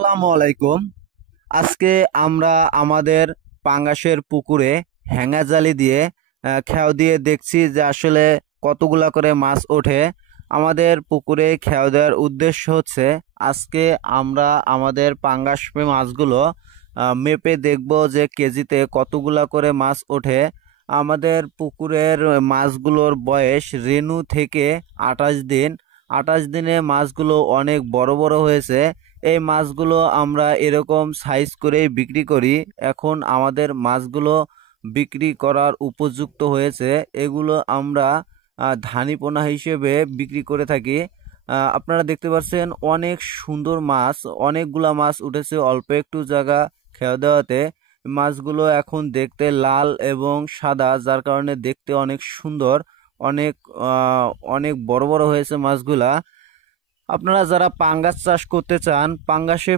আসসালামু আলাইকুম। আজকে আমরা আমাদের পাঙ্গাসের পুকুরে হ্যাঙ্গা জালি দিয়ে খেয়াও দিয়ে দেখছি যে আসলে কতগুলা করে মাছ ওঠে। আমাদের পুকুরে খেয়াও দেওয়ার উদ্দেশ্য হচ্ছে আজকে আমরা আমাদের পাঙ্গাস মাছগুলো মেপে দেখব যে কেজিতে কতগুলা করে মাছ ওঠে। আমাদের পুকুরের মাছগুলোর বয়স রেনু থেকে 28 দিন। 28 দিনে মাছগুলো অনেক বড় বড় হয়েছে। এই মাছগুলো আমরা এরকম সাইজ করেই বিক্রি করি। এখন আমাদের মাছগুলো বিক্রি করার উপযুক্ত হয়েছে। এগুলো আমরা ধানীপোনা হিসেবে বিক্রি করে থাকি। আপনারা দেখতে পাচ্ছেন অনেক সুন্দর মাছ, অনেকগুলা মাছ উঠেছে অল্প একটু জায়গা খেয়া দেওয়াতে। মাছগুলো এখন দেখতে লাল এবং সাদা, যার কারণে দেখতে অনেক সুন্দর। অনেক অনেক বড় বড় হয়েছে মাছগুলা। আপনারা যারা পাঙ্গাস চাষ করতে চান, পাঙ্গাসে